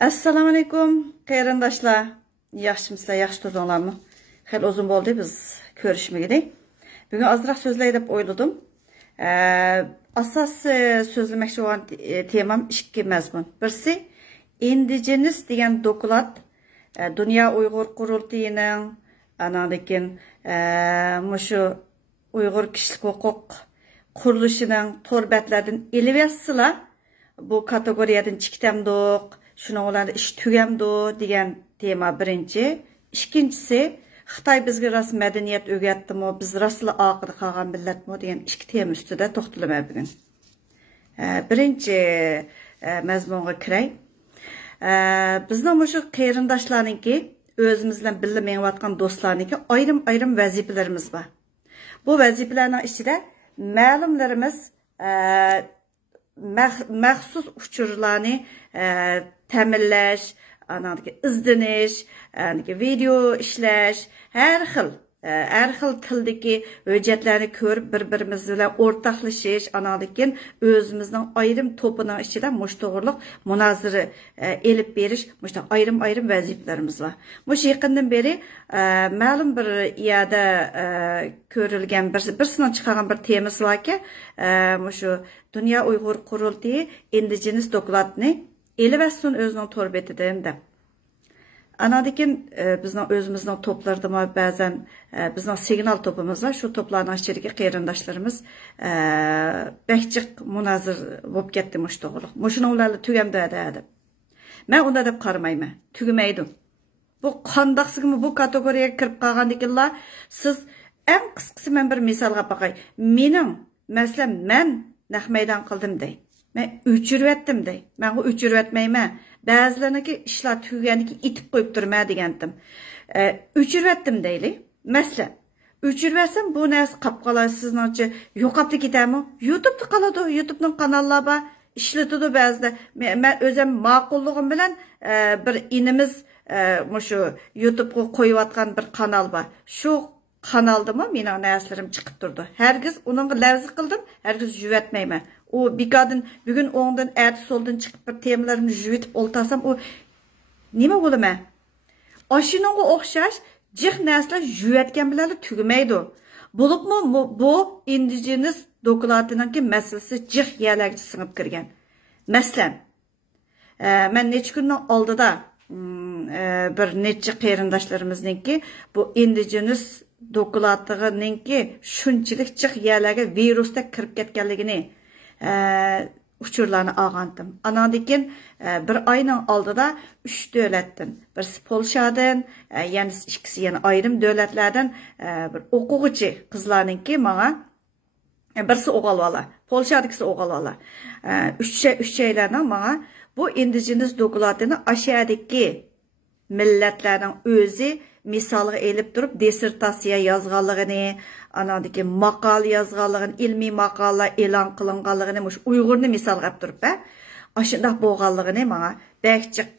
Assalamu alaykum, qarindoshlar. Yaxshimisizlar, yaxshi turdinglarmi? Xeyli uzun bo'ldi biz ko'rishmagandik. Bugun ozroq so'zlay deb o'yladim. Asos so'zlamoqchi bo'lgan temam ikki mazmun. Birisi Indigenous degan doklad Dünya Uyg'ur qurultiyining anadagi mushu Uyg'ur kishilik huquq qurilishining to'rbatlardan elivyatsizlar bu kategoriyadan chiqtamdiq. Şuna olan iş tügemdi degan tema birinci. İkincisi, Xitay bizga ras medeniyet öğretdimi, biz raslı aqıda qalgan milletmi degan ikki tema üstüde to'xtalman bugun. Birinci mazmunga kiray. Bizning mushu qarindoshlarningki, o'zimiz bilan birga menayotgan do'stlarningki ayrim vazifalarimiz bor. Bu vazifalarning ichida ma'lumlarimiz maxsus uçurlarni təminləş, izdiniş, video işləş, hər xil tildəki hüccətlərini görüb bir-birimiz bilan ortaqlaşış, özümüzün ayrım topunun içində müştəğirlik münazirə elib beriş, ayrım vəzifələrimiz var. Muş yaxından beri məlum bir yerdə görülgən birisindən çıxarğan bir teması var ki, şu Dünya Uyğur Qurultayı Indigenous dokladını elivəsin özünün torbetidən də. Anadikin bizning özümüzün toplarda bəzən bizning signal topumuz var. Şu topların içindəki qarindaşlarımız bəkçiq münazir olub getdi müştəğirlik. Muşunu onlarla tügəmdə ədi. Mən onda da qaramayman. Tügəməydim. Bu qandaqsızmı bu kategoriyaya kirib qalğandıklar siz ən qısqası mən bir misalga baxay. Mənim məsələn mən naq meydan qıldım dey. Mən öçürüvətdim dey. Mən o öçürüvətməyəm. Bəzilərindəki işlər tügəndiki itib qoyub durma degandim. Öçürüvətdim deyli. Məsələn, öçürüvəsəm bu nəsə qapqalar sizningcə yo'qolib ketami? YouTube'da qaladı. YouTube'ның kanalları var. İşletidu bəzide. Mən özüm ma'qulluğum bilan bir inimiz şu YouTube'ga qo'yayotgan bir kanal var. Şu kanaldımı mening nərslərim çıxıb durdu. Hərgiz onun ləvzi qıldım, hərgiz jüvətməyəm. O bir kadın bugün ondan ertesi soldan çıkıp bir temalarını jüvitip oltasam o nima bo'lama? Aşınınga o'xshash jiq narsalar jüvetken bilan tugmaydi. Bo'libmi bu Indigenous dokladiningki masalasi jiq yerlarga singib kirgan. Masalan, men necha kundan oldida bir necha qarindoshlarimizningki bu Indigenous dokladiningki shunchalik jiq yerlarga virusda kirib ketganligini uçurlarını ağandım. Anadikin bir ayının aldıda 3 devlettin. Birisi Polşadan, yani ikisi yani ayrım devletlerden bir okuğucu kızlarınki bana birisi oğalvala. Polşadakisi oğalvala. Üç şeylerden bana bu Indigenous dokladını aşağıdaki milletlerden özü misalga elib turib dissertasiya yozganligini, anadagi maqol yozganligini, ilmiy maqollar e'lon qilinganligini, mush Uyg'urni misol qilib turib, ashundoq bo'lganligini menga bəkçiq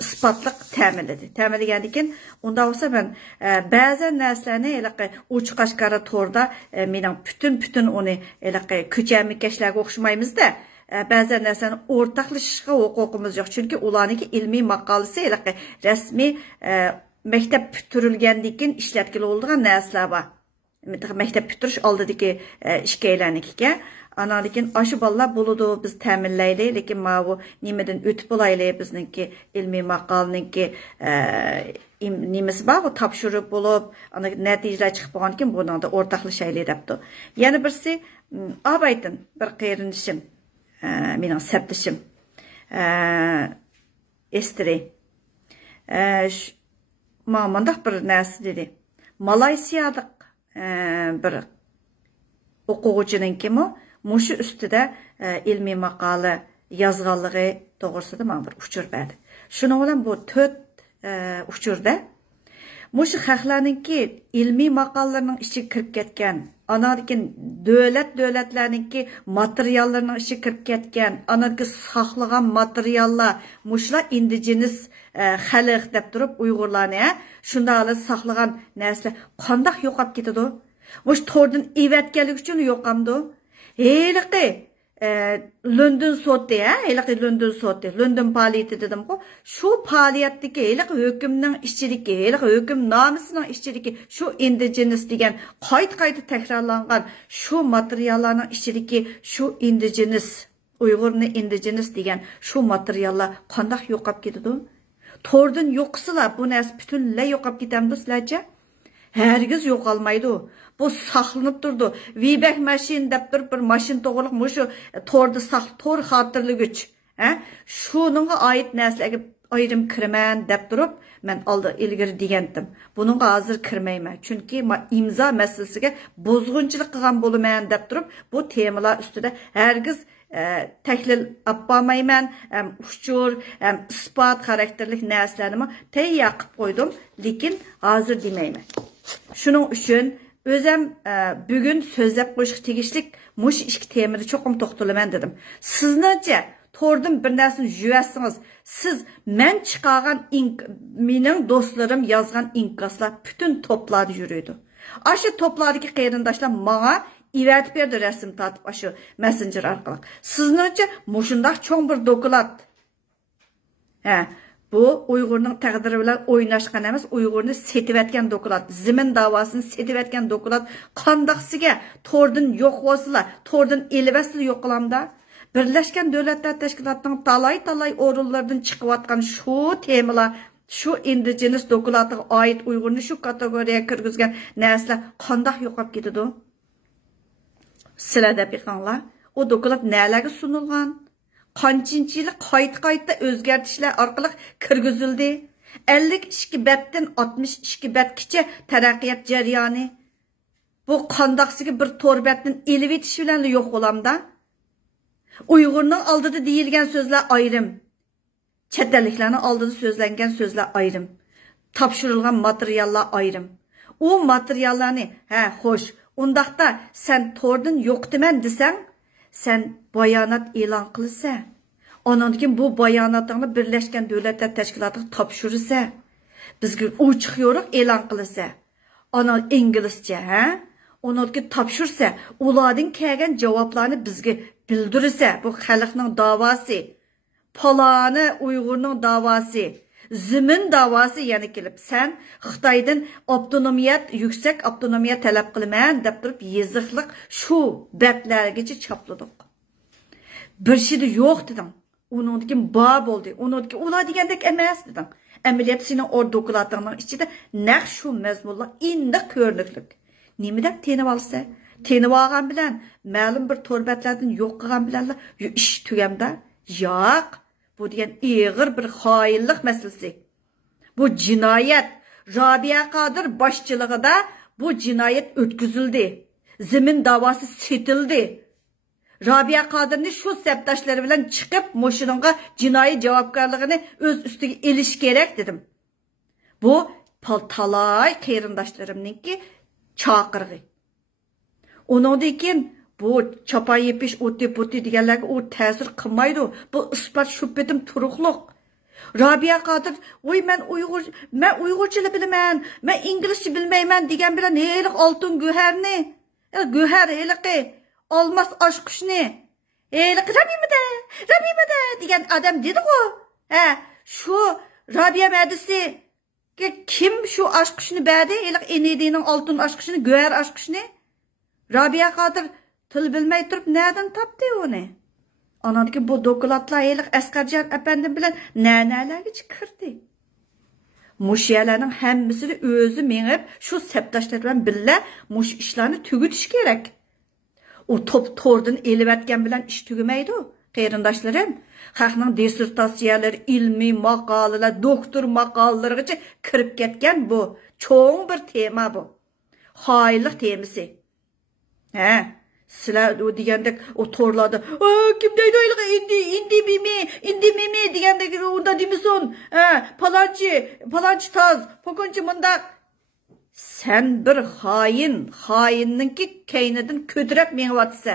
isbotliq ta'minladi. Ta'minlagandan unda bo'lsa men ba'zi narsalarni uch-qashqara to'rda mening bütün uni ko'chamikashlarga o'xshamaymiz-da. Ba'zi narsani o'rtaqlashishga huquqimiz yo'q, chunki ularniki ilmiy maqolasi rasmiy maktab bitirilgandan ishlatkili bo'lgan narsalar bor. Maktab bitirish oldidagi ishkaylarnikiga analikin aşı bolalar bo'ladi biz ta'minlaylik, lekin ma bu nimadan o'tib olaylik bizningki ilmiy maqolninki nimasi bor, u topshiriq bo'lib, ana natijalar chiqib bo'lgankin buningda o'rtaqlashaylik debdi. Yana birisi abaytin bir qarindoshim, mening sabdishim Estri. Ma'mandaq bir narsa dedi. Malayziyalik bir o'quvchining kimi mushu ustida ilmiy maqola yozganligi to'g'risida men bir uchur berdi. Shuning bilan bu 4 uchurda mushu xalqlarningki ilmiy maqolalarning ichiga kirib ketgan, anadagi davlatlarningki materiallarining ichiga kirib ketgan, anadagi saqlagan materiallar mushlar indigenous xalq deb turib Uyg'urlarni shunday saqlagan narsalar qandoq yo'qolib ketadi? Mush to'rdan evatganlik uchun yo'qamdi. Heliqi London soti, London soti, London paliyeti dedim ko. Şu paliyetteki hükümün işçiliki, hüküm namısının işçiliki, şu indigenous degen qayta tekrarlangan şu materyallarının işçiliki, şu indigenous, Uygur'un indigenous degen şu materyallar qandaq yo'qab ketadi? Tordun yo'qsila bu narsa butunlay yo'qab ketamdi sizlarcha? Hergiz yo'qolmaydi. Bu saqlanib turdi. Weback machine deb turib bir mashin to'g'riq mushu torda tor xotirligich. Shuningga oid narsalarga ayrim kiraman deb turib, men oldi ilgari degandim. Buningga hozir kirmayman. Chunki imzo masalasiga bozg'unchilik qilgan bo'laman deb turib, bu temalar ustida hergiz tahlil yapmayman, uçur, ispat karakterlik narsalarni tayyor qilib qo'ydim, lekin hozir demayman. Shuning uchun o'zim bugun so'zlab qo'yishga tegishlik mush ikki temada cho'qim to'xtalaman dedim. Sizningcha tordim bir narsani yuvasingiz, siz men chiqargan mening do'stlarim yozgan inkaslar bütün toplarda yuruydi. Aşı toplardagi qarindoshlar menga ivat berdi rasm tatib aşı messenger orqali. Sizningcha mushundaq cho'ng bir doklad. Bu Uygurning taqdiri bilan o'ynashgan emas, Uygurni setivetgan doklad, zimin davosini setivetgan doklad qandaqsiga tordin yo'q bo'lsalar, tordin elivasli yo'q qilamda. Birlashgan Davlatlar Tashkilotining talay o'rinlardan chiqayotgan shu temalar, shu indigenous dokladiga oid Uygurni shu kategoriyaga kirgizgan narsalar qandaq yo'qab ketadi? Sizlar deb yiqinglar, o doklad nelarga sunilgan? Qanchinchi yil qayta o'zgartishlar orqali kirgizildi. 52 betdan 62 betgacha taraqqiyot jarayoni. Bu qandaqsiga bir to'rbetdan elib etish bilan yo'q bo'lamda. Uyg'urning oldida deyilgan so'zlar ayrim. Chet elliklarning oldida so'zlangan so'zlar ayrim. Topshirilgan materiallar ayrim. O materiallarni, xo'sh, undaqda sen tordan yo'qdiman desang, sen bayonot e'lon qilsa, ondan keyin bu bayonotingni Birlashgan Davlatlar Tashkilotiga topshirsa, bizga ochiq yo'riq e'lon qilsa, ona inglizcha, ondan keyin topshirsa, ulardan kelgan javoblarni bizga bildirsa, bu xalqning da'vosi, palani Uyg'urning da'vosi, zimin da'vosi yana kelib, sen Xitoydan avtonomiyat, yuksak avtonomiya talab qilaman deb turib yeziqliq shu batlargacha chopladik. Bir şeyde yo'q dedim. Uningdan bor bo'ldi. Uningdan ular degandek emas dedim. Amaliyot sening or doklatingning ichida naq shu mazmunlar endi ko'rniklik. Nima deb tenib olsa, tenib olgan bilan ma'lum bir torbatlardan yo'q qilgan bilanlar ish tugamda. Yo'q. Bu degan ig'ir bir xoinlik masalasi. Bu jinoyat. Rabia Qodir boshchiligida bu jinoyat o'tkazildi. Zimin da'vosi setildi. Rabia Qodirni shu sabdoshlari bilan chiqib, mushuninga jinoiy javobgarligini o'z ustiga elish kerak dedim. Bu talay qarindoshlarimningki chaqirg'i. Uningdan keyin bu chapa yepish o'ti deganlarga u ta'sir qilmaydi. Bu isbot shubhatim turuqliq. Rabia Qodir, "Voy men Uyg'urcha bilaman, men inglizcha bilmayman" degan bilan heliq oltin go'harni, go'har heliqi olmos oshqushni, heliq Rabimada degan odam dedi-ku. Shu Rabia madisi kim shu oshqushni berdi? Heliq Enedining oltin oshqushni, go'har oshqushni? Rabia Qodir til bilmay turib nereden topdi uni? Anadaki bu dokladlar heliq Asqarjon apandim bilan nanalarga chiqirdi. Mushiyalarning hammasini o'zi mengib shu sabdoshlar bilan billa mush ishlarni tugutish kerak. U tordan elivatgan bilan ish tugamaydi. Qarindoshlarim, xalqning dissertatsiyalari, ilmiy maqolalar, doktor maqolalarigacha kirib ketgan bu cho'ng bir tema bu. Xoinlik temasi. Sizlar o degandek o torlarda kim deydi o'yliq indi mimi degandek unda demisin. Palonchi toz, pokonchi mundaq. Sen bir xoinninki kaynidan ko'tarib mengyapsa.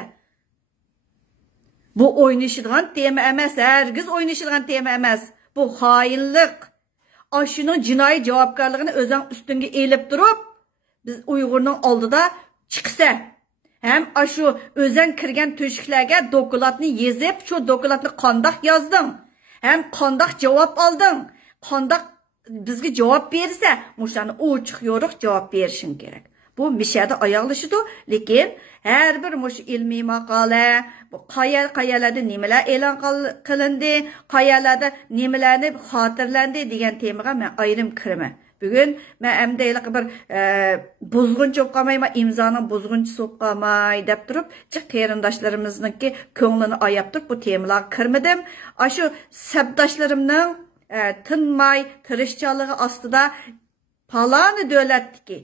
Bu o'ynashilgan tema emas, hergiz o'ynashilgan tema emas. Bu xoinlik. Ashuning jinoiy javobgarligini o'zing ustingga elib turib, biz Uyg'urning oldida chiqsa, Hem aşu özen kirgen tüşüklerge dokulatını yezip şu dokulatını kandak yazdın. Hem kandak cevap aldın. Kandak bizge cevap verirse muşlarını uçuk yoruk cevap verişin gerek. Bu mişada ayaqlaşıdı. Lekin her bir muş ilmi makale, bu qayalarda nimeler e'lon qilindi, qayalarda nimelarni xotirlandi degan temaga men ayrim kirman. Bugün men amdaylik bir buzg'unchi bo'lib qolmayman, imzoning buzg'unchisi bo'lib qolmay deb turib, jiq qarindoshlarimizningki ko'nglini ayab turib bu temalarga kirmadim. Shu sabdoshlarimning tinmay tirishchanligi ostida palani davlatniki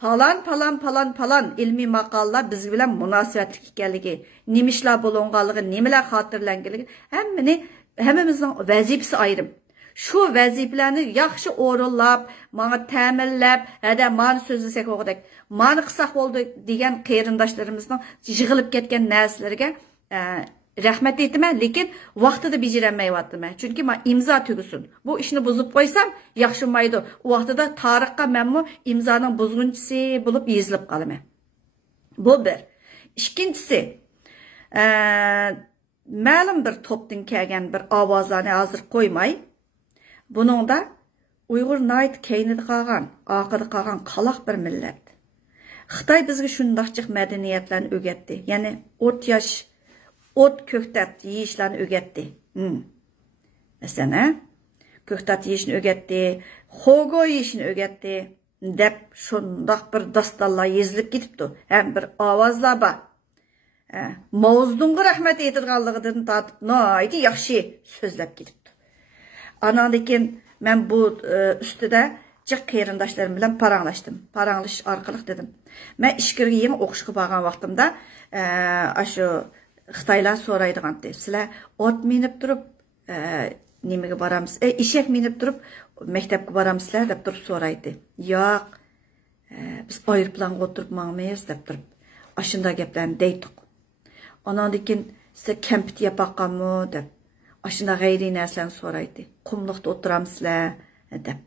Palan ilmi maqallar biz bilan munosabatli ekanligi, nimishlar bo'lganligi, nimalar xotirlanganligi hammamizning vazifasi ayrim. Shu vazifalarni yaxshi o'rinlab, menga ta'minlab, hada men so'zlasak o'g'dak, men qilsak bo'ldi degan qarindoshlarimizning yig'ilib ketgan narsalarga rahmat aytaman, lekin vaqtida bejiranmayapman. Chunki men imzo tugusin. Bu ishni buzib qo'ysam yaxshi bo'lmaydi. U vaqtida tarixga menmi imzoning buzg'unchisi bo'lib yezilib qolaman. Bu bir. Ikkinchisi, ma'lum bir to'pdan kelgan bir ovozlarni hozir qo'ymay, buningda Uyg'ur nayt keynida qolgan, oqida qolgan qaloq bir millat. Xitoy bizga shundaqchiq madaniyatlarni o'rgatdi. Ya'ni o'rt yosh ot köktat yeyishlarni o'rgatdi. Masalan, köktat yeyishni o'rgatdi, xogo yeyishni o'rgatdi deb shundoq bir dostonlar yezilib ketibdi. Ham bir ovozlar bor. Mavzunga rahmat aytilganligidan tortib, noydi yaxshi so'zlab ketibdi. Anandan men bu ustida jiq qarindoshlarim bilan paranglashdim. Paranglash orqali dedim. Men ishkirga yangi o'qishga borgan vaqtimda shu Xitoylar so'raydigan edi. Sizlar ot minib turib nimaga boramiz? Eshak minib turib maktabga boramizlar deb turib so'raydi. Yo'q. Biz aeroplanga o'tirib mangmaymiz deb turib. Ashunda gaplarni deydik. Ondan keyin siz kampit yapaqanmi deb. Ashunda g'ayri narsalarni so'raydi. Qumliqda o'tiramizlar deb.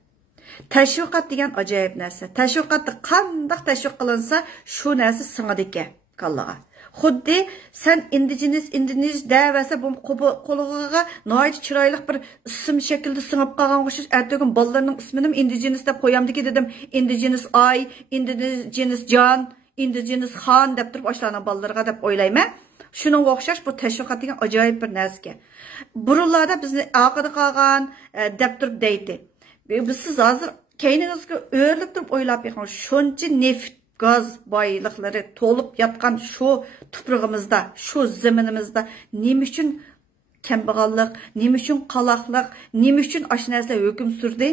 Tashviqot degan ajoyib narsa. Tashviqotda qanday tashviq qilinsa, shu narsa singadi ekan kallaga. Xuddi sen indigenous davasa bu qo'lig'iga noyat chiroyli bir ism shaklda singib qolgan o'xshash. Ertagin bolalarning ismini indigenous deb qo'yamdiki dedim. Indigenous ay, indigenous jon, indigenous xon deb turib oshlarning bolalarga deb o'ylayman. Shuning o'xshash bu tashviqot degan ajoyib bir narsa. Burunlarda bizni oqida qolgan deb turib deydi. Biz siz hozir keyningizga o'rlib turib o'ylab yiqing. Shuncha neft gaz boyliqlari to'lib yotgan shu tuprog'imizda, shu zaminimizda nima uchun kambag'allik, nima uchun qaloqlik, nima uchun ash narsalar hukm surdi?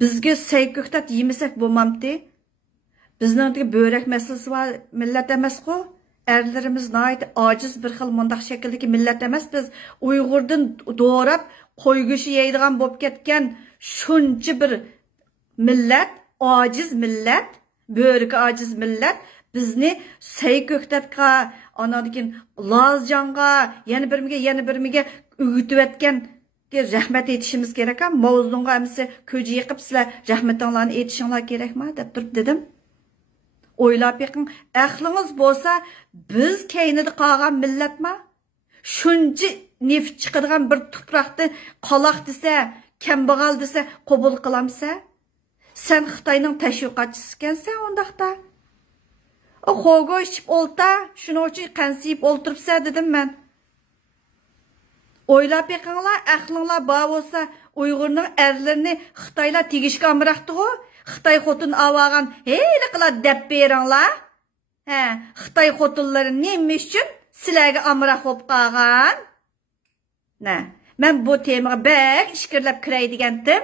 Bizga sayko'ktat yemasak bo'lmamdi. Bizningdagi bo'rak masalasi bor millat emas-ku. Erlarimiz noyat ojiz bir xil mundaq shakldagi millat emas. Biz Uyg'urdan doğrab qo'ygushi yeydigan bo'lib ketgan shuncha bir millat, ojiz millat, bo'rika ojiz millat bizni sayko'ktatga, anadagin Lazjonga, yana birimiga o'g'itib rahmat etishimiz kerak. Mavzunga hamsi ko'ji yiqib sizlar rahmatinglarni etishinglar kerakmi deb turib dedim. O'ylab yiqing, aqlingiz bo'lsa, biz keynida qolgan millatmi? Shuncha neft chiqadigan bir tuproqni qaloq desa, kambag'al desa, qabul qilamsa? Sen Xitoyning tashviqotchisi ekansan undaqda. O xogo ichib olta, shuning uchun qansiyib o'ltiribsa dedim men. O'ylab yiqinglar, aqlinglar bor bo'lsa, Uyg'urning erlarini Xitoylar tegishga amraqdi-ku. Xitoy xotin avagan heyli qiladi deb beringlar. Xitoy xotinlari nima uchun sizlarga amroq bo'lib qolgan? Men bu temaga bak ishkirlab kiray degandim.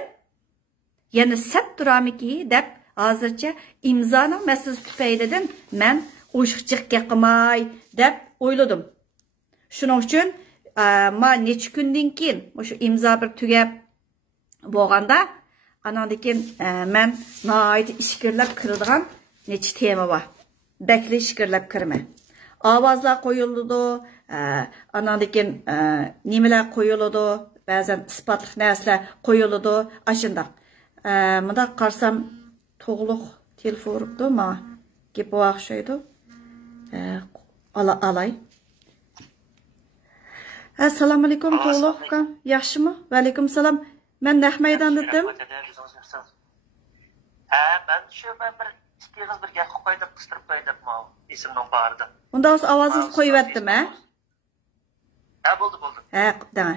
Yana sap turamiki deb hozircha imzoning masalasi tufaylidan men o'shiqchiq qilmay deb o'yladim. Shuning uchun men necha kundan keyin o'sha imzo bir tugab bo'lganda anandan keyin men noyat ishkirlab kiradigan necha tema bor. Bakli ishkirlab kirma. Ovozlar qo'yildi, anandan keyin nimalar qo'yildi, ba'zan isbotli narsalar qo'yildi, ashundoq. Mundaq qarsam to'g'liq telefon uribdi, menga gap o'xshaydi. Alay. Assalomu alaykum to'liq aka. Yaxshimi? Va alaykum salom. Men Nahmaydan dedim. Ben bir ikki qiz bir gap qo'yib deb qistirib qo'ydim esimning borida. Unda o'z ovozingizni qo'yibdim, ha? Ha, bo'ldi. Dana.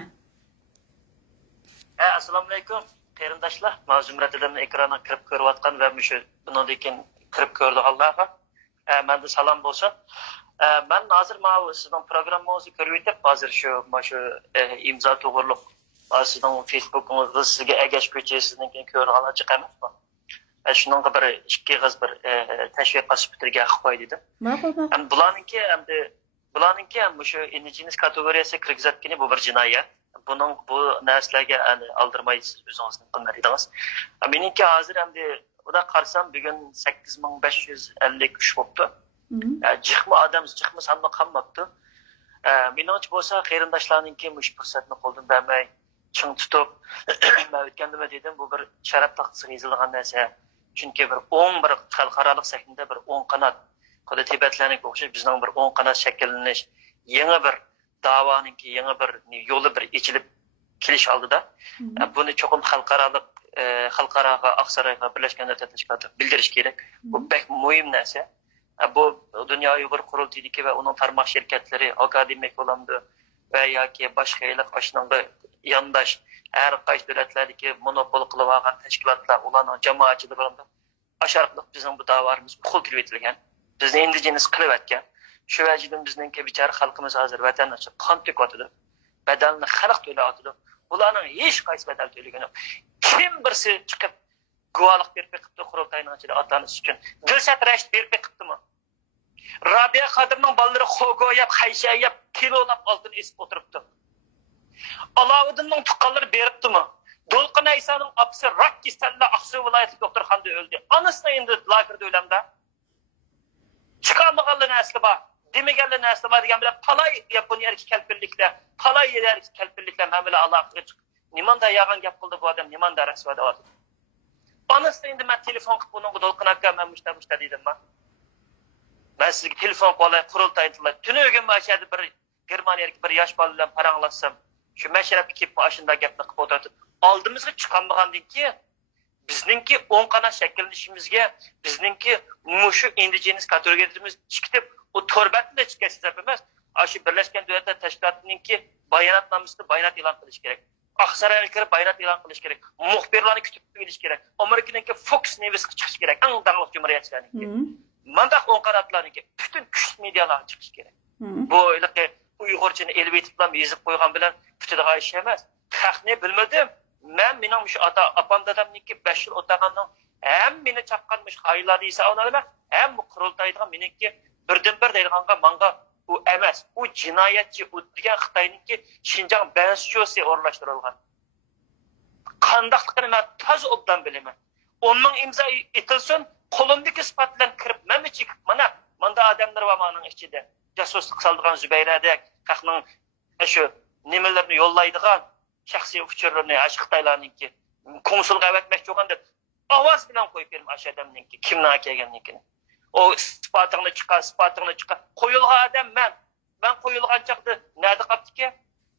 Assalomu alaykum qarindoshlar. Mazumratidan ekranga kirib ko'rayotgan va shu bundan keyin kirib ko'rdiganlarga menda salom bo'lsin. Ben hozir sizning programmangizni ko'rib o'tib, hozir shu imzo to'g'riliq sizning Facebook'ingizda sizga agash ko'chasidan keyin ko'rganlar chiqamasmi? Shuningga bir ikki qiz bir tashviqot sifatida qo'y dedim. Ma'qul. Bularninki ham shu indigenous kategoriyasiga kirgizayotgani bu bir jinoyat. Buning bu narsalarga aldirmaysiz o'zingizni qilmadingiz. Meniki hozir endi uda qarsam bugun 8553 bo'libdi. Jixmi odam jixmi sanma qolmabdi. Meningcha bo'lsa qarindoshlarninki mush fursatni qo'ldan bermay ching tutib men o'tganda dedim bu bir sharaf taxtasiga yozilgan narsa. Chunki bir 10 bir xalqaro sahnada bir 10 qanot Qo'da Tibetlarga o'xshash bizning bir 10 qanot shakllanish, yangi bir da'voninki yangi bir yo'li bir ichilib kelish oldida buni cho'qim xalqaroga Oqsaroyga Birlashgan Davlatlar Tashkiloti bildirish kerak. Bu bek muhim narsa. Bu dunyo Uyg'ur qurultayidagi va uning tarmoq shirkatlari, akademik olamdi va yoki boshqa yiliq oshnonga yondash har qaysi davlatlardagi monopol qilib olgan tashkilotlar ularning jamoatchiligida asharqliq bizning bu da'vorimiz qo'l kirib etilgan. Bizni indigenous qilib atgan. Shu vajidan bizningki bichara xalqimiz hozir vatandash qon to'kotidi. Badalni xalq to'layotidi. Ularning hech qaysi badal to'lagani yo'q. Kim birsi chiqib guvohlik berib qilibdi qurultayning ichida otamiz uchun. Dilshad Rashid berib qilibdimi? Rabia Qodirning bolalari xo'goyab, xayshayyab, kilolab oltin esib o'tiribdi. Alovuddinning tuqqanlari beribdimi? Do'lqin Aysoning opasi rak kasalligi Aqsu viloyati doktorxonada o'ldi. Onasini endi lagerda o'lamda. Chiqarmaganlar nasli bor. Demaganlar nasli bor degan bilan talay Yaponiyalik kalpirliklar, talay yerlik kalpirliklar mamla aloqaga chiqib. Nimanda yag'an gap qildi bu odam, nimanda rasvada oldi. Onasini endi men telefon qilib bunga Do'lqin aka men mushta dedim men. Ben sizga telefon qilib qurultaydilar. Tunugun mashhada bir Germaniyalik bir yosh bola bilan paranglasam, shu masharabga kelib ashunda gapni qilib o'tirib, oldimizga chiqmagandan keyin bizningki 10 qanot shakllanishimizga, bizningki mushu indigenous kategoriyamiz chiqib, o torbatda chiqasiz emas. Shu Birlashgan Davlatlar Tashkilotininki bayonotnomasida bayonot e'lon qilish kerak. Oqsaroyga kirib bayonot e'lon qilish kerak. Muxbirlarni kutib kelish kerak. Amerikaninki Fox News'ga chiqish kerak. Eng danglik jumhuriyatchilarniki. Mandaq 10 qanotlarniki bütün kuch medialarga chiqish kerak. Bu o'ylaqi Uyg'urchani elib etiblam yezib qo'ygan bilan putidiga ish emas. Haqni bilmadim. Mening shu opam dadamniki 5 yil o'taganning ham meni chaqqanmish xaylarni esa onalar ham qurultaydigan meniki birdan-bir deyilganga menga u emas. U jinoyatchi u degan Xitoyniki Xinjiang Banshiosi o'rlashtirilgan. Qandaqligini men toz obdan bilaman. 10 ming imzo etilsin, qo'limdagi isbot bilan kirib men chekib mana odamlar va mening ichida jasuslik qiladigan Zubayradek qaqning shu nimalarni yo'llaydigan shaxsiy uchurlarni Xitoylarningki konsulga avatmoqchi bo'lganda ovoz bilan qo'yib berim ashadamningki kimdan kelganligini. O isbotingni chiqar qo'yilgan odam men qo'yilgan chaqda nada qaptiki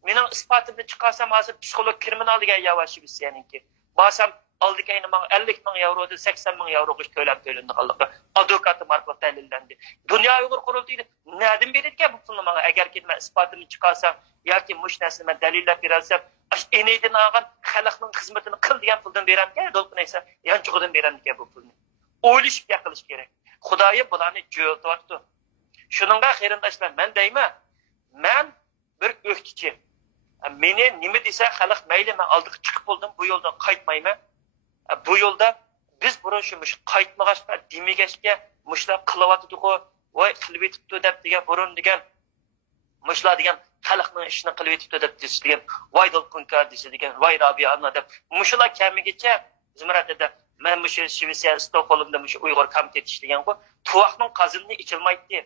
mening isbotimni chiqarsam hozir psixolog kriminal degan yavashi bizseningki basam aldikayni men 50 ming yevrodan 80 ming yevroga to'landiganligi advokati marqat dalillandi. Dunyo Uyg'ur qurultaydi nadim beradigan bu pulni menga agar men isbotimni chiqarsam yoki mush narsani men dalillab berasam enaydan olgan xalqning xizmatini qil degan puldan beramkan Do'lqin esa yanchug'idan beramkan bu pulni o'ylashib gapirish kerak. Xudoyim bularni jo'ytyapti. Shuningga qarindoshlar men deyman, men bir o'qituvchi. Meni nima desa xalq mayli men oldiga chiqib bo'ldim, bu yo'ldan qaytmayman. Bu yo'lda biz burun shu qaytmag'ashqa, demagashga mushlar qilyapti-ku, voy qilib etibdi deb degan burun degan mushlar degan xalqning ishini qilib etibdi deb degan voy Do'lqinka degan voy Rabia deb mushlar kamigacha zimratida men mushu Shvetsiya Stokgolmda mushu Uyg'ur komiteti ishlagan-ku, tuvoqning qazilni ichilmaydi.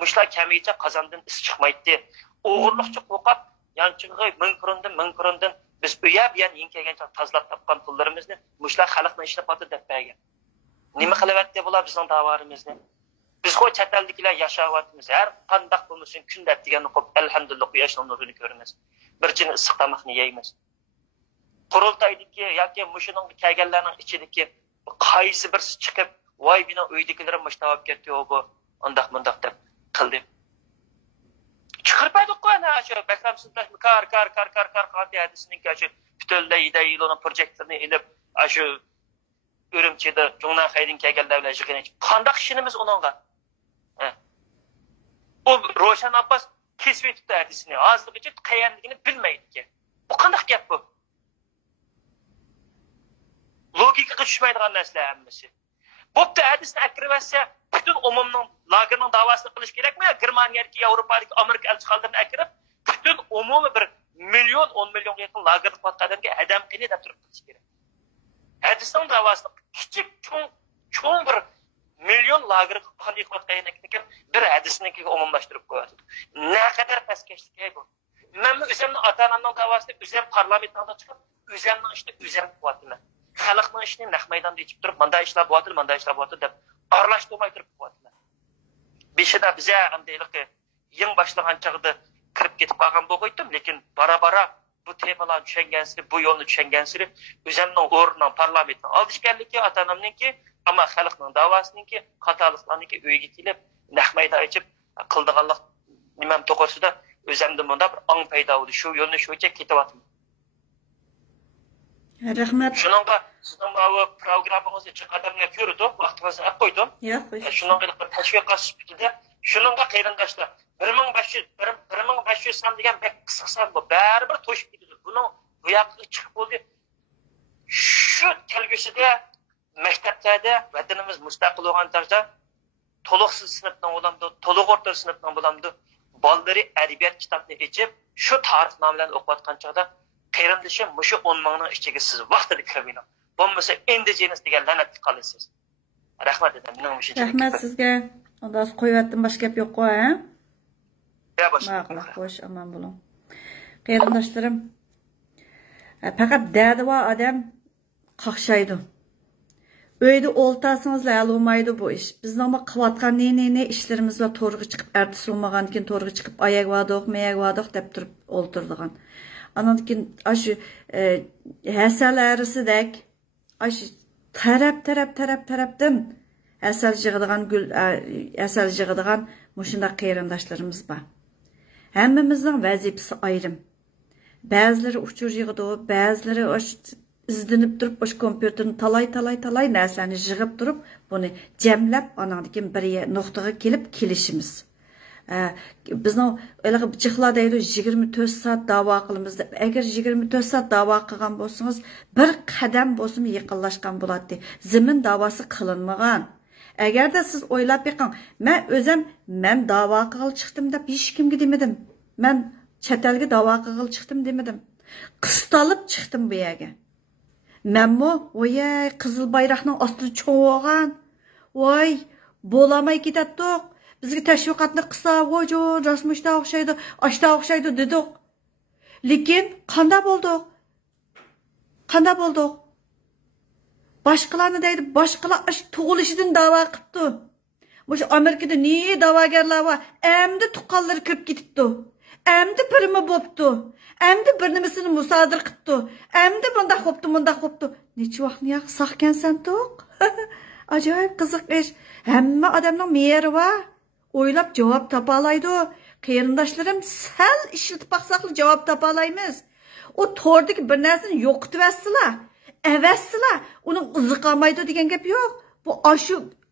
Mushlar kamigacha qozondan is chiqmaydi. O'g'irlikchi qo'qab, yanchig'i ming kurundan biz uyab yan kelgancha tozalab topgan pullarimizni mushlar xalqning ishlab qotdi deb bergan. Nima qilyapti bular bizning da'vorimizni? Biz o çeteldikiler yaşavatımız. Her kandak bulmuşsun kündet digenini koyup elhamdülillah yaşlı nurunu görmez. Bir için ısık tamakını yeymiz. Kurultaydaki yoki muşunun kelgenlerinin içindeki qaysi birisi chiqib voy bino uydagilarim mushtabab ketdi bu undaq mundaq deb qildi. Chiqirmaydi qo'yna shu Bakram Sultosh kar qati hadisining shu butunlay ideologiyaning projektlarini ilib shu Ürümçide Cumhuriyet Haydin kelganlar bilan yig'in qandaq ishimiz uningga. O Roşan Abbas kesib etibdi hadisini. Hozirgacha qayerligini bilmaydi. Bu qandaq gap bu? Logikaga tushmaydigan narsalar hammasi. Bo'pti hadisni akirib bütün umumning lagerning davosini qilish kerakmi? Germaniyadagi, Yevropadagi, Amerika elchixonalarini akirib, bütün umumiy bir milyon, 10 milyonga yaqin lager qotqadanga adam qini deb turib qilish kerak. Hadisning davosini kichik, cho'ng bir milyon lager qanday qotqaynikiga bir hadisniki umumlashtirib qo'yadi. Ne kadar paskashlik bu. Men o'zimning ota-onamning davosini o'zim parlamentda chiqib, o'zimning ishni o'zim qilyapman. Xalqning ishini naq maydonda yechib turib, manda ishlar bo'lyapti deb aralashtirmay turib qo'yaptilar. Beshida biza andaylikki yeng boshlagan chog'da kirib ketib qolgan bo'lg'aydim, lekin bara bu temalarni tushungansiri, bu yo'lni tushungansiri o'zimning o'rnidan parlamentdan oldishganligi, ota-onamniki, ammo xalqning davosiniki, xatoliklarniki uyga kelib, naq maydon ichib qildiganlik nimam to'g'risida o'zimda bunda bir ong paydo bo'ldi. Shu yo'lni shucha ketyapman. Rahmat. Shuningga sizning bu programmangizni chiqadimga ko'rdim, vaqtingizni olib qo'ydim. Shuningga bir tashviqot sifatida shuningga qarindoshlar 1500 son degan bek qisqa son bu. Baribir to'shib ketdi. Buni bu yoqqa chiqib bo'ldi. Shu kelgusida maktablarda vatanimiz mustaqil bo'lgan tarzda to'liqsiz sinfdan bo'lamdi, to'liq o'rta sinfdan bo'lamdi. Bolalari adabiyot kitobini ichib, shu tarixnomalarni o'qiyotgan chog'da qarindoshim mushu 10 mingning ichiga siz vaqtida kirmaydi. Bo'lmasa indigenous degan la'natga qolasiz. Rahmat edam. Rahmat sizga. Unda qo'yatdim boshqa gap yo'q-ku, ha? Ya boshqa. Ma'qul, xo'sh, aman bo'ling. Qarindoshlarim, faqat da'va odam qaqshaydi. Uyda o'ltasingizlar hal bo'lmaydi bu ish. Bizning bu qilayotgan ne ishlarimiz va to'g'ri chiqib, ertasi bo'lmagandan keyin to'g'ri chiqib, oyoq vadoq, mayoq vadoq deb turib o'ltirdigan. Andan keyin shu hasalarisidek shu tarafdan asal yig'adigan mushunda qarindoshlarimiz bor. Hammamizning vazifasi ayrim. Ba'zilari uchur yig'di, ba'zilari izlanib turib, o'sha kompyuterni talay narsalarni yig'ib turib, buni jamlab, andan keyin bir nuqtaga kelib kelishimiz. Bizning o'ylaga bichiqlar deydi 24 soat da'vo qilamiz deb. Agar 24 soat da'vo qilgan bo'lsangiz, bir qadam bo'lsin yaqinlashgan bo'ladi. Zimin da'vosi qilinmagan. Agarda siz o'ylab beqing, men da'vo qilib chiqdim deb hech kimga demadim. Men chet elga da'vo qilib chiqdim demadim. Qistalib chiqdim bu yerga. Menmo voy qizil bayroqning ostida cho'g'an. Voy bo'lamay ketadiq. Bizga tashviqotni qilsa, vojon, rasmushda o'xshaydi, ashta o'xshaydi dedik. Lekin qanday bo'ldik? Boshqalarni deydi, boshqalar tug'ilishidan da'vo qilibdi. O'sha Amerikada ne da'vogarlar bor, endi tuqqanlar kirib ketibdi. Endi birimi bo'pti. Endi bir nimasini musodir qilibdi. Endi bunda xo'pdi. Necha vaqtni yoq saqkansan to'q? Ajoyib qiziq ish. Hamma odamning meyri bor. O'ylab javob topa oladi. Qarindoshlarim sal ishlatib baqsaqli javob topa olamiz. O tordagi bir narsani yo'qitibasizlar. Avassizlar. Uni izi qolmaydi degan gap yo'q. Bu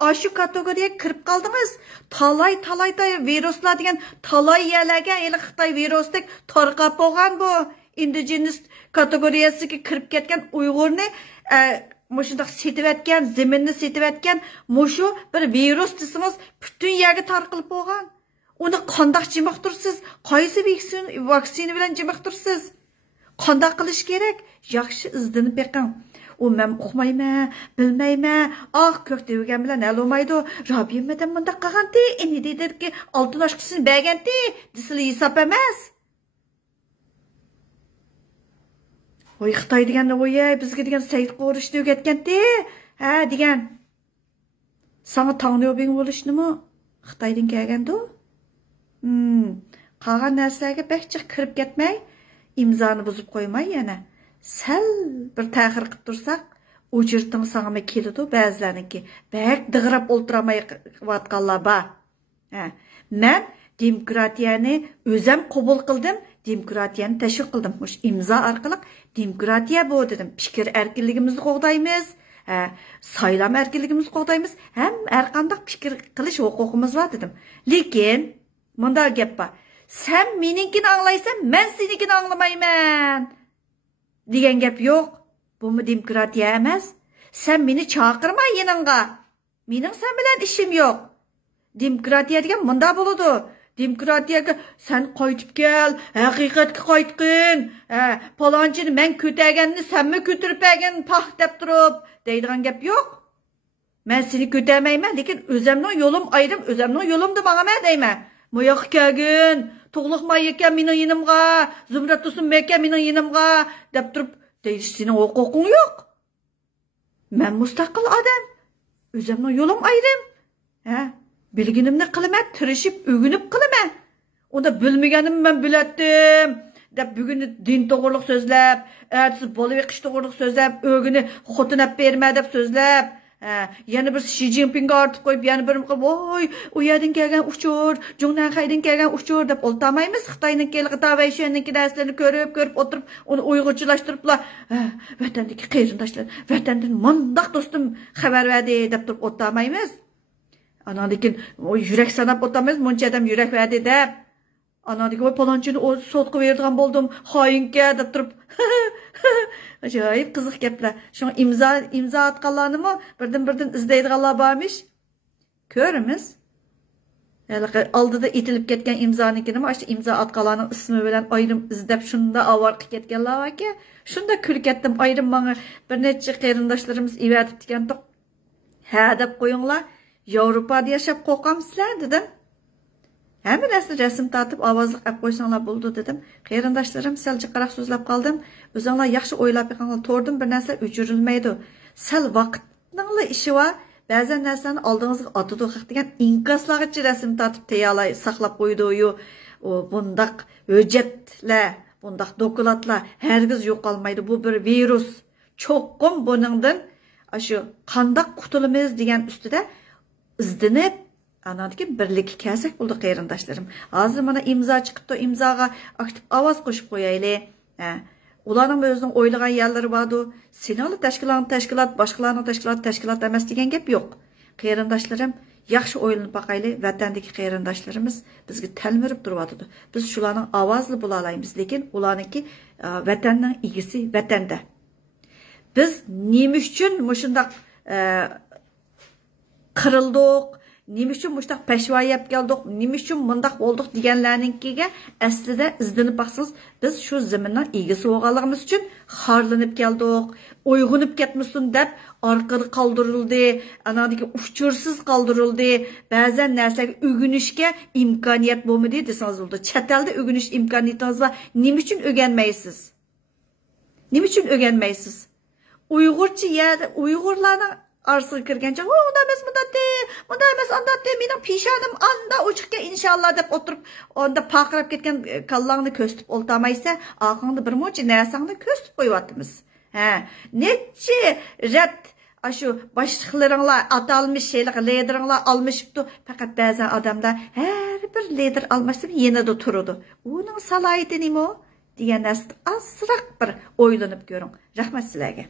ashu kategoriyaga kirib qoldingiz. Talay viruslar degan talay yerlarga Xitoy virusdek tarqab bo'lgan bu indigenous kategoriyasiga kirib ketgan Uyg'urni mushundaq setivatgan, zaminni setivatgan mushu bir virus desangiz butun yerga tarqalib bo'lgan. Uni qandoq jimoq tursiz? Qaysi vaksina bilan jimoq tursiz? Qandoq qilish kerak? Yaxshi izlanib beqing. O men uqmayman, bilmayman. Ko'k degan bilan hal bo'lmaydi. Robiyadan bunda qilganti, endi dediki, oltin oshqisini berganti, desili hisob emas. Voy Xitoy deganda voy bizga degan Said qo'rishni o'rgatganti. Ha degan. Sana tanlıyor ben bo'lishni Xitoydan kelganda. Qolgan narsalarga baqchiq kirib ketmay, imzoni buzib qo'ymay yana. Sal bir ta'xir qilib tursak, o'chirtim sangama keladi ba'zilarniki. Baq dig'irab o'ltiramay vatqanlar bor. Men demokratiyani o'zim qabul qildim, demokratiyani tashviq qildim. Xo'sh, imzo orqali demokratiya bu dedim. Fikr erkinligimizni qo'g'daymiz. Saylam erkinligimizni qo'g'daymiz. Ham har qanday fikr qilish huquqimiz bor dedim. Lekin bunda gap bor. Sen meninkini anglaysan, men senikini anglamayman. Degan gap yo'q. Bu demokratiya emas. Sen meni chaqirma yaningga. Mening sen bilan ishim yo'q. Demokratiya degan bunda bo'ladi. Demokratiyaga sen qaytib kel, haqiqatga qaytqin. Palonchini men ko'targanni senmi ko'tarib bergan pax deb turib deydigan gap yo'q. Men seni ko'tarmayman, lekin o'zimning yo'lim ayrim, o'zimning yo'limni menga deyman. Moyoq kelgin, to'g'liqmay ekan mening yinimga, Zumrat Tursun ekan mening yinimga deb turib deyish sening huquqing yo'q. Men mustaqil odam. O'zimning yo'lim ayrim. Bilginimni qilaman, tirishib, o'ginib qilaman. Unda bilmaganimni men bilatdim deb bugun din to'g'riliq so'zlab, ertasi bola beqish to'g'riliq so'zlab, o'gini xotinab berma deb so'zlab, yana bir Xi Jinpingga ortib qo'yib, yana bir voy, u yerdan kelgan uchur, Junanxaydan kelgan uchur deb oltamaymiz. Xitoyning kelgan Tavayshenning darslarini ko'rib o'tirib, uni uyg'urchilashtiriblar. Vatandagi qarindoshlar, vatandan mundaq do'stim xabar berdi deb turib oltamaymiz. Anadaki yürek sanab otamayız, muncha adam yürek verdi deb. Anadaki o palonchini o sotqa verdigan bo'ldim, xoinga deb turib. Ajoyib qiziq gaplar. Shunga imzo atganlarnimi birdan izlaydiganlar bormish. Ko'ramiz. Oldida etilib ketgan imzonikini, mana shu imzo atganlarning ismi bilan ayrim izlab shunda avorqib ketganlar aka. Shunda kulib ketdim. Ayrim menga bir necha qarindoshlarimiz ivatib degandiq. Ha deb qo'yinglar. Yevropada yaşab qo'rqamsizlar dedim. Hamma narsa rasm tortib ovozliq olib qo'ysanglar bo'ldi dedim. Qarindoshlarim sal jiqaroq so'zlab qoldim. O'zinglar yaxshi o'ylab yiqinglar, to'rdim bir narsa o'chirilmaydi. Sal vaqtning ishi va ba'zan narsani oldingizga otidi degan inkoslargacha rasm tortib tayyorlay saqlab qo'ydi-yu. O bundaq hujjatlar, bundaq dokladlar hargiz yo'qolmaydi. Bu bir virus. Cho'qqum buningdan shu qandoq qutulamiz degan ustida izdanib, anadagi birlik kelsak bo'ldi qarindoshlarim. Hozir mana imzo chiqibdi, imzoga aktiv ovoz qo'shib qo'yayli. Ularning o'zining o'ylagan yerlari bordi. Sinali tashkilot, boshqalarning tashkilot emas degan gap yo'q. Qarindoshlarim, yaxshi o'ylanib boqayli. Vatandagi qarindoshlarimiz bizga talmirib turyapti. Biz shularning ovozli bo'la olamiz, lekin ularniki vatanning egisi vatanda. Biz nima uchun mushundaq qırıldık, nima uchun mushtaq peshvoyab keldik, nima uchun mundaq bo'ldik deganlarninkiga aslida izlanib baqsangiz, biz shu zaminning egasi bo'lganligimiz uchun xorlanib keldik, uyg'unib ketmasin deb orqada qoldirildi, anadagi uchursiz qoldirildi, ba'zan narsaga o'rganishga imkoniyat bo'lmadi desangiz bo'ldi. Chet elda o'rganish imkoniyatingiz bor, nima uchun o'rganmaysiz? Nima uchun o'rganmaysiz? Uyg'urcha yerda Uyg'urlarning arasıga kirgancha, "Unda emas, bunda emas, anda mening pishonim anda uchiqga inshaalloh" deb o'tirib, onda paqirab ketgan kallangni ko'stib oltamaysa, oqingni bir muncha narsangni ko'stib qo'yapmiz. Nechi rat shu boshliqlaringlar atalmish şeylar, lideringlar almışıptı. Faqat ba'zan odamlar har bir lider almashsa yanada turadi. Uning salohiyati nima degan narsa azroq bir o'ylanib ko'ring. Rahmat sizlarga.